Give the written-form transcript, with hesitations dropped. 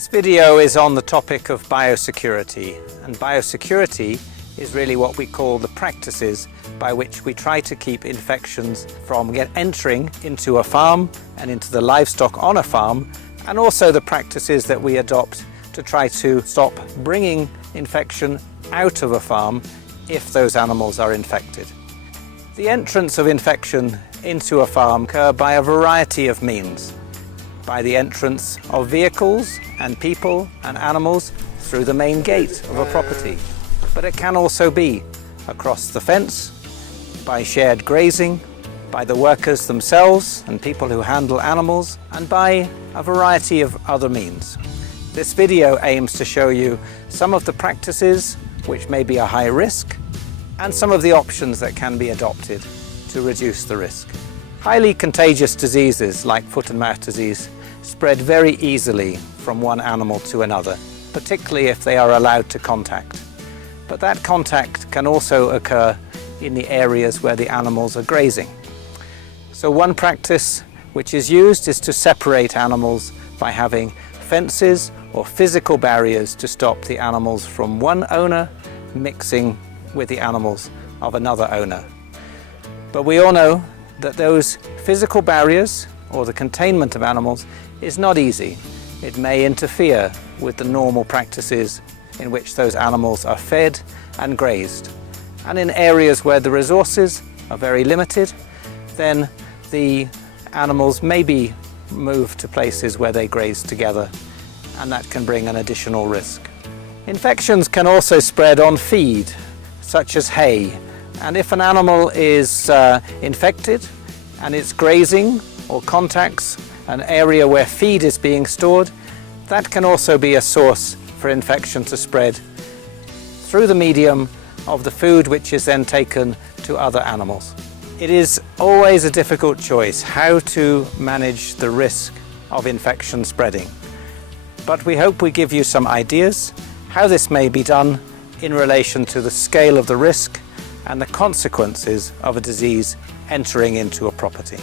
This video is on the topic of biosecurity, and biosecurity is really what we call the practices by which we try to keep infections from entering into a farm and into the livestock on a farm, and also the practices that we adopt to try to stop bringing infection out of a farm if those animals are infected. The entrance of infection into a farm occurs by a variety of means. By the entrance of vehicles and people and animals through the main gate of a property. But it can also be across the fence, by shared grazing, by the workers themselves and people who handle animals, and by a variety of other means. This video aims to show you some of the practices which may be a high risk and some of the options that can be adopted to reduce the risk. Highly contagious diseases like foot and mouth disease spread very easily from one animal to another, particularly if they are allowed to contact. But that contact can also occur in the areas where the animals are grazing. So one practice which is used is to separate animals by having fences or physical barriers to stop the animals from one owner mixing with the animals of another owner. But we all know that those physical barriers or the containment of animals is not easy. It may interfere with the normal practices in which those animals are fed and grazed. And in areas where the resources are very limited, then the animals may be moved to places where they graze together, and that can bring an additional risk. Infections can also spread on feed, such as hay. And if an animal is infected and it's grazing or contacts an area where feed is being stored, that can also be a source for infection to spread through the medium of the food which is then taken to other animals. It is always a difficult choice how to manage the risk of infection spreading. But we hope we give you some ideas how this may be done in relation to the scale of the risk and the consequences of a disease entering into a property.